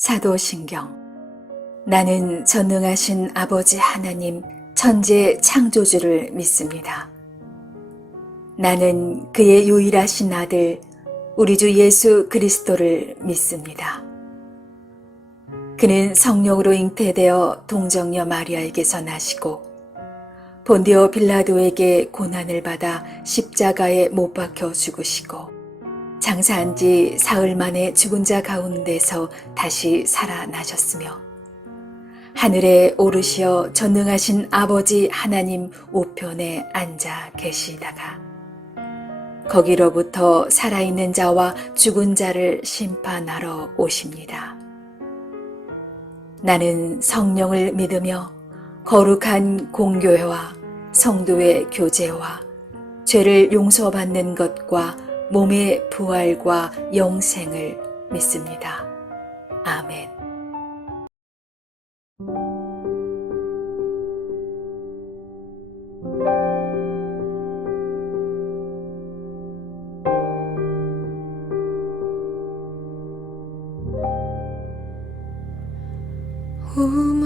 사도신경. 나는 전능하신 아버지 하나님 천지 창조주를 믿습니다. 나는 그의 유일하신 아들 우리 주 예수 그리스도를 믿습니다. 그는 성령으로 잉태되어 동정녀 마리아에게서 나시고 본디오 빌라도에게 고난을 받아 십자가에 못 박혀 죽으시고 장사한 지 사흘 만에 죽은 자 가운데서 다시 살아나셨으며 하늘에 오르시어 전능하신 아버지 하나님 우편에 앉아 계시다가 거기로부터 살아있는 자와 죽은 자를 심판하러 오십니다. 나는 성령을 믿으며 거룩한 공교회와 성도의 교제와 죄를 용서받는 것과 몸의 부활과 영생을 믿습니다. 아멘.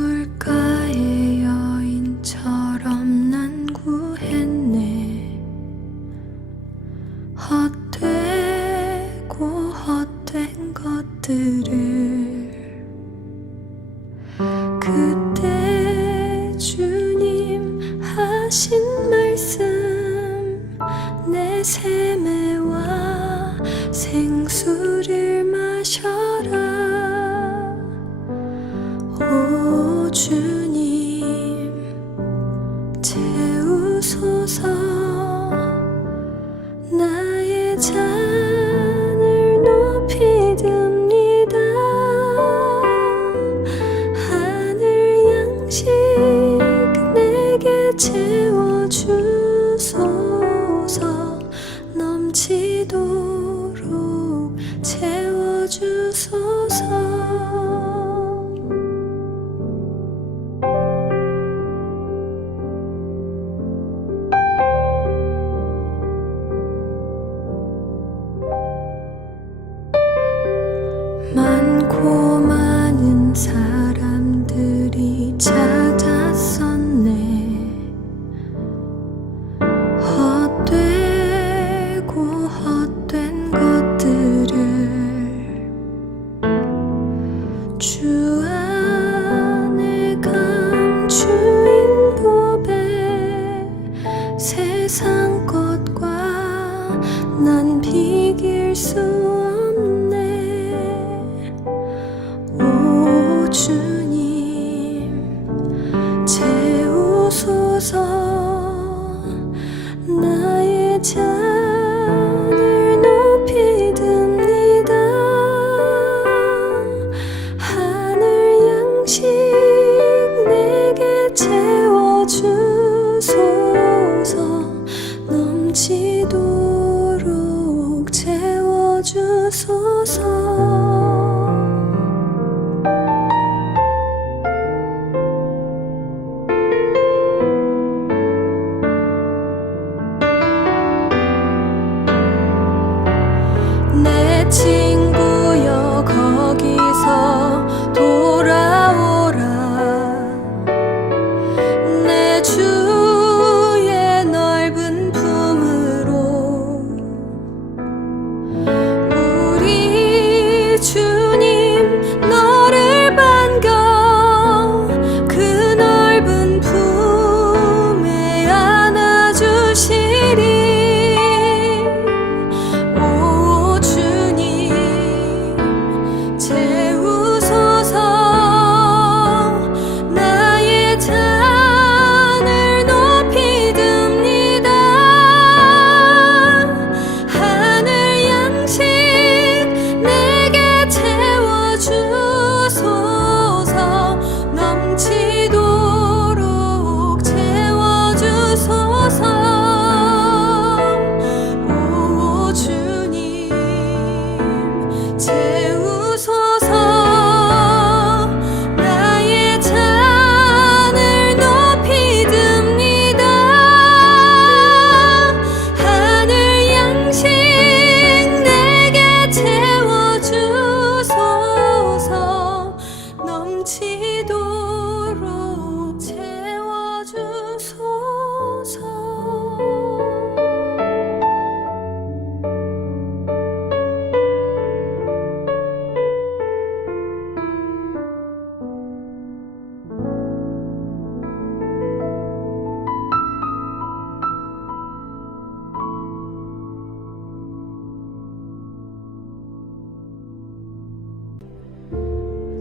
우물가의 여인처럼 난 구했네. 헛되고 헛된 것들을 그때 주님 하신 말씀 내 세매와 생수를 마셔라. 오 주님 채우소서. 나의 잔을 높이 듭니다. 하늘 양식 내게 채워주소서. 넘치도록 채워주소서. 많고 많은 사람들이 찾았었네. 헛되고 헛된 것들을 주 안에 감추인 법에 세상 것과 난 비길 수 없네. 오 주님 채우소서. 나의 잔을 높이 듭니다. 하늘 양식 내게 채워주소서. 넘치도록 채워주소서.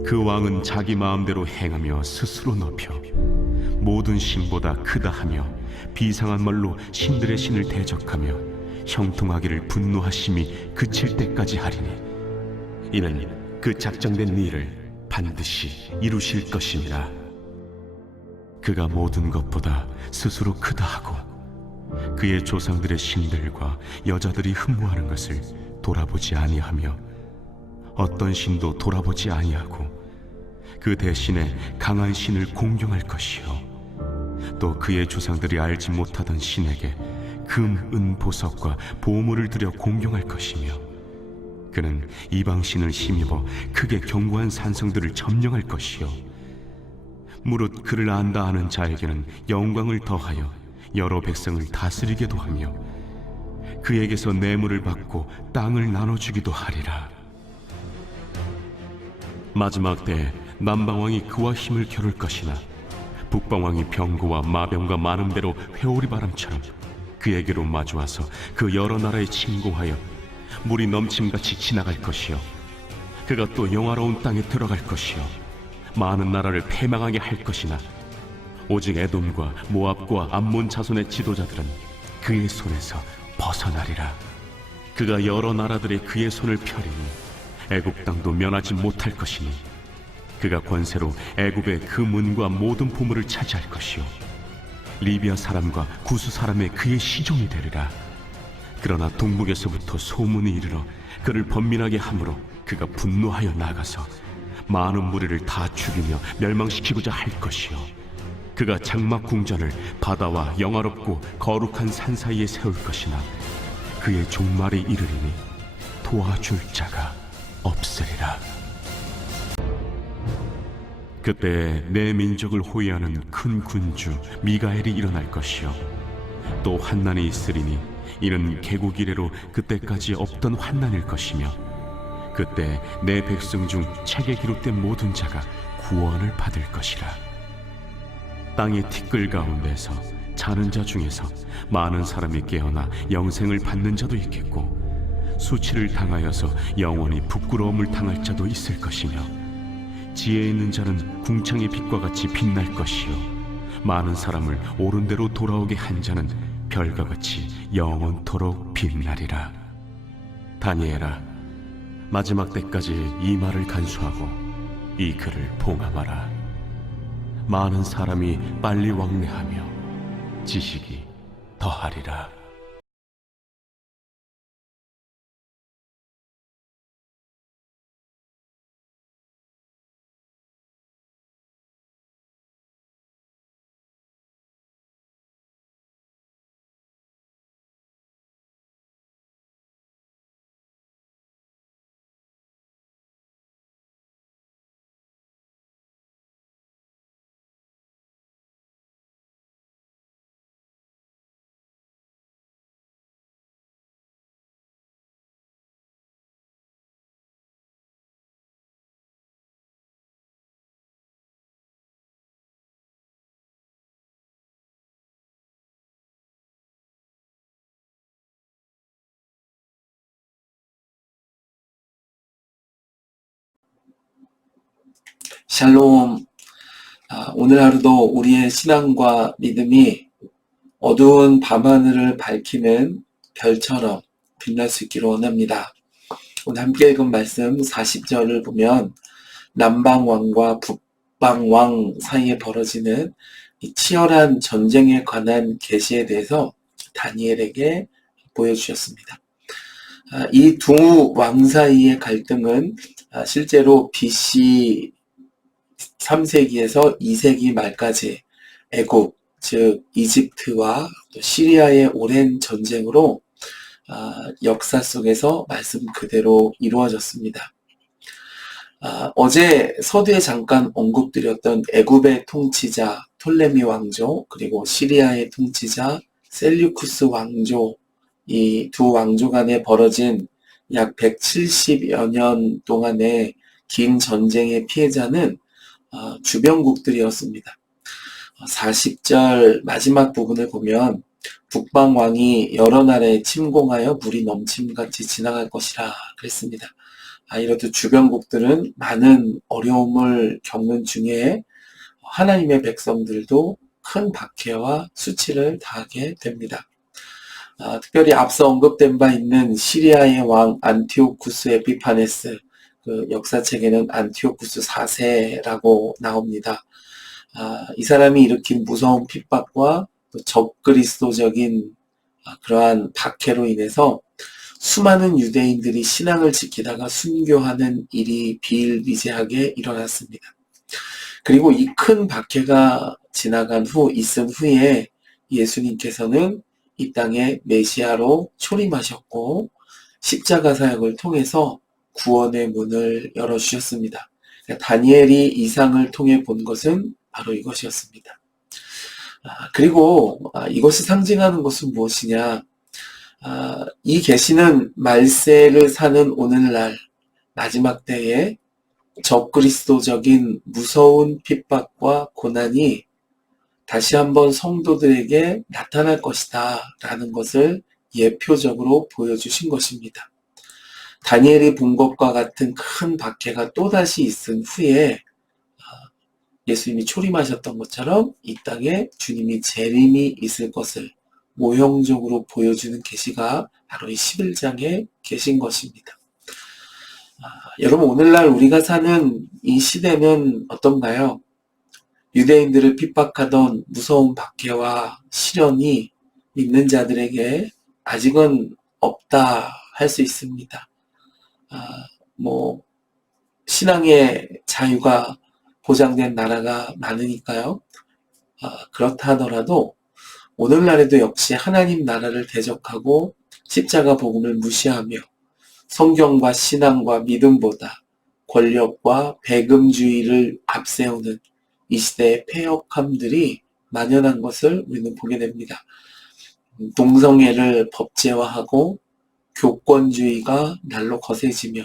그 왕은 자기 마음대로 행하며 스스로 높여 모든 신보다 크다 하며 비상한 말로 신들의 신을 대적하며 형통하기를 분노하심이 그칠 때까지 하리니 이는 그 작정된 일을 반드시 이루실 것이니라. 그가 모든 것보다 스스로 크다 하고 그의 조상들의 신들과 여자들이 흠모하는 것을 돌아보지 아니하며 어떤 신도 돌아보지 아니하고 그 대신에 강한 신을 공경할 것이요 또 그의 조상들이 알지 못하던 신에게 금, 은, 보석과 보물을 들여 공경할 것이며 그는 이방 신을 힘입어 크게 견고한 산성들을 점령할 것이요 무릇 그를 안다 하는 자에게는 영광을 더하여 여러 백성을 다스리게도 하며 그에게서 뇌물을 받고 땅을 나눠주기도 하리라. 마지막 때에 남방왕이 그와 힘을 겨룰 것이나 북방왕이 병고와 마병과 많은 배로 회오리 바람처럼 그에게로 마주와서 그 여러 나라에 침공하여 물이 넘침같이 지나갈 것이요 그가 또 영화로운 땅에 들어갈 것이요 많은 나라를 패망하게 할 것이나 오직 에돔과 모압과 암몬 자손의 지도자들은 그의 손에서 벗어나리라. 그가 여러 나라들의 그의 손을 펴리니 애굽 땅도 면하지 못할 것이니 그가 권세로 애굽의 그 문과 모든 보물을 차지할 것이요 리비아 사람과 구스 사람의 그의 시종이 되리라. 그러나 동북에서부터 소문이 이르러 그를 번민하게 함으로 그가 분노하여 나가서 많은 무리를 다 죽이며 멸망시키고자 할 것이요 그가 장막 궁전을 바다와 영화롭고 거룩한 산 사이에 세울 것이나 그의 종말이 이르리니 도와줄 자가 없으리라. 그때 내 민족을 호위하는 큰 군주 미가엘이 일어날 것이요 또 환난이 있으리니 이는 개국 이래로 그때까지 없던 환난일 것이며 그때 내 백성 중 책에 기록된 모든 자가 구원을 받을 것이라. 땅의 티끌 가운데서 자는 자 중에서 많은 사람이 깨어나 영생을 받는 자도 있겠고 수치를 당하여서 영원히 부끄러움을 당할 자도 있을 것이며 지혜 있는 자는 궁창의 빛과 같이 빛날 것이요 많은 사람을 옳은 대로 돌아오게 한 자는 별과 같이 영원토록 빛나리라. 다니엘아, 마지막 때까지 이 말을 간수하고 이 글을 봉함하라. 많은 사람이 빨리 왕래하며 지식이 더하리라. 샬롬. 오늘 하루도 우리의 신앙과 믿음이 어두운 밤하늘을 밝히는 별처럼 빛날 수 있기를 원합니다. 오늘 함께 읽은 말씀 40절을 보면 남방왕과 북방왕 사이에 벌어지는 이 치열한 전쟁에 관한 계시에 대해서 다니엘에게 보여주셨습니다. 이 두 왕 사이의 갈등은 실제로 BC 3세기에서 2세기 말까지 애굽, 즉 이집트와 또 시리아의 오랜 전쟁으로 역사 속에서 말씀 그대로 이루어졌습니다. 어제 서두에 잠깐 언급드렸던 애굽의 통치자 톨레미 왕조, 그리고 시리아의 통치자 셀류쿠스 왕조, 이 두 왕조 간에 벌어진 약 170여 년 동안의 긴 전쟁의 피해자는 주변국들이었습니다. 40절 마지막 부분을 보면 북방왕이 여러 나라에 침공하여 물이 넘침같이 지나갈 것이라 그랬습니다. 이렇듯 주변국들은 많은 어려움을 겪는 중에 하나님의 백성들도 큰 박해와 수치를 당하게 됩니다. 특별히 앞서 언급된 바 있는 시리아의 왕 안티오쿠스 에피파네스, 그 역사책에는 안티오쿠스 4세라고 나옵니다. 이 사람이 일으킨 무서운 핍박과 또 적그리스도적인 그러한 박해로 인해서 수많은 유대인들이 신앙을 지키다가 순교하는 일이 비일비재하게 일어났습니다. 그리고 이 큰 박해가 지나간 후, 있은 후에 예수님께서는 이 땅에 메시아로 초림하셨고 십자가 사역을 통해서 구원의 문을 열어주셨습니다. 다니엘이 이상을 통해 본 것은 바로 이것이었습니다. 그리고 이것이 상징하는 것은 무엇이냐? 이 계시는 말세를 사는 오늘날 마지막 때에 적그리스도적인 무서운 핍박과 고난이 다시 한번 성도들에게 나타날 것이다 라는 것을 예표적으로 보여주신 것입니다. 다니엘이 본 것과 같은 큰 박해가 또다시 있은 후에 예수님이 초림하셨던 것처럼 이 땅에 주님이 재림이 있을 것을 모형적으로 보여주는 계시가 바로 이 11장에 계신 것입니다. 여러분, 오늘날 우리가 사는 이 시대는 어떤가요? 유대인들을 핍박하던 무서운 박해와 시련이 믿는 자들에게 아직은 없다 할 수 있습니다. 신앙의 자유가 보장된 나라가 많으니까요. 그렇다 하더라도 오늘날에도 역시 하나님 나라를 대적하고 십자가 복음을 무시하며 성경과 신앙과 믿음보다 권력과 배금주의를 앞세우는 이 시대의 패역함들이 만연한 것을 우리는 보게 됩니다. 동성애를 법제화하고 교권주의가 날로 거세지며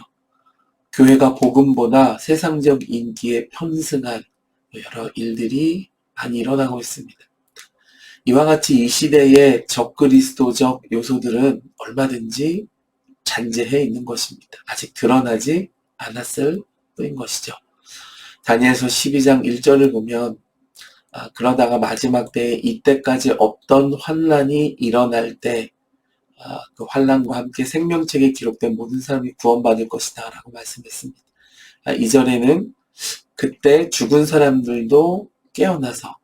교회가 복음보다 세상적 인기에 편승한 여러 일들이 많이 일어나고 있습니다. 이와 같이 이 시대의 적그리스도적 요소들은 얼마든지 잔재해 있는 것입니다. 아직 드러나지 않았을 뿐인 것이죠. 다니엘서 12장 1절을 보면 그러다가 마지막 때에 이때까지 없던 환난이 일어날 때 그 환난과 함께 생명책에 기록된 모든 사람이 구원받을 것이다 라고 말씀했습니다. 2절에는 그때 죽은 사람들도 깨어나서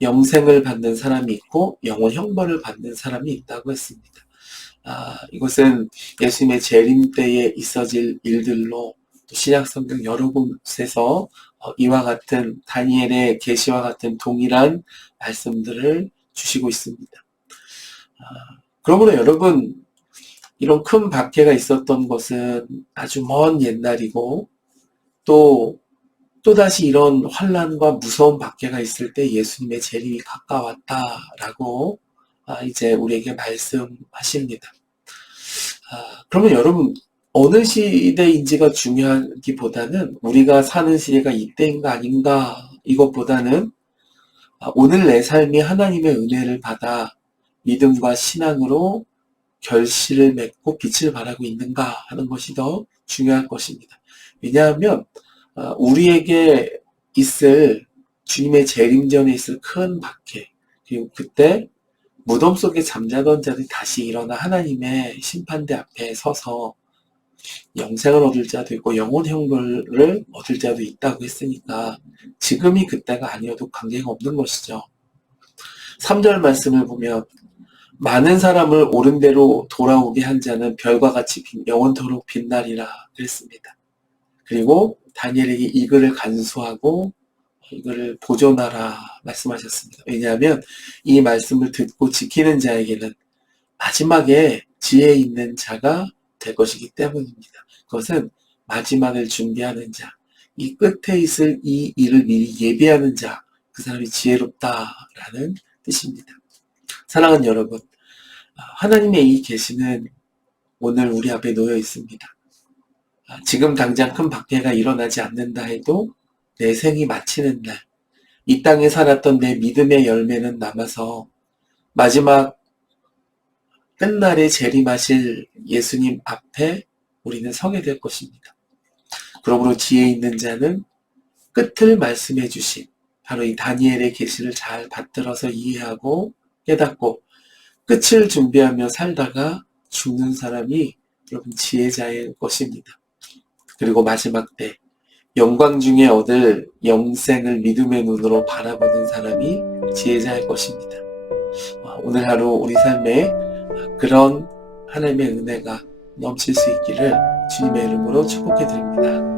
영생을 받는 사람이 있고 영원 형벌을 받는 사람이 있다고 했습니다. 이것은 예수님의 재림 때에 있어질 일들로 또 신약성경 여러 곳에서 이와 같은 다니엘의 계시와 같은 동일한 말씀들을 주시고 있습니다. 그러므로 여러분, 이런 큰 박해가 있었던 것은 아주 먼 옛날이고 또다시 이런 환난과 무서운 박해가 있을 때 예수님의 재림이 가까웠다라고 이제 우리에게 말씀하십니다. 그러면 여러분, 어느 시대인지가 중요하기보다는 우리가 사는 시대가 이때인가 아닌가 이것보다는 오늘 내 삶이 하나님의 은혜를 받아 믿음과 신앙으로 결실을 맺고 빛을 발하고 있는가 하는 것이 더 중요할 것입니다. 왜냐하면 우리에게 있을 주님의 재림 전에 있을 큰 박해, 그리고 그때 무덤 속에 잠자던 자들이 다시 일어나 하나님의 심판대 앞에 서서 영생을 얻을 자도 있고 영원 형벌을 얻을 자도 있다고 했으니까 지금이 그때가 아니어도 관계가 없는 것이죠. 3절 말씀을 보면 많은 사람을 옳은 대로 돌아오게 한 자는 별과 같이 영원토록 빛나리라 그랬습니다. 그리고 다니엘에게 이 글을 간수하고 이거를 보존하라 말씀하셨습니다. 왜냐하면 이 말씀을 듣고 지키는 자에게는 마지막에 지혜 있는 자가 될 것이기 때문입니다. 그것은 마지막을 준비하는 자, 이 끝에 있을 이 일을 미리 예비하는 자, 그 사람이 지혜롭다라는 뜻입니다. 사랑하는 여러분, 하나님의 이 계시는 오늘 우리 앞에 놓여 있습니다. 지금 당장 큰 박해가 일어나지 않는다 해도 내 생이 마치는 날, 이 땅에 살았던 내 믿음의 열매는 남아서 마지막 끝날에 재림하실 예수님 앞에 우리는 서게 될 것입니다. 그러므로 지혜 있는 자는 끝을 말씀해 주신 바로 이 다니엘의 계시를 잘 받들어서 이해하고 깨닫고 끝을 준비하며 살다가 죽는 사람이 여러분 지혜자일 것입니다. 그리고 마지막 때 영광 중에 얻을 영생을 믿음의 눈으로 바라보는 사람이 지혜자일 것입니다. 오늘 하루 우리 삶에 그런 하나님의 은혜가 넘칠 수 있기를 주님의 이름으로 축복해 드립니다.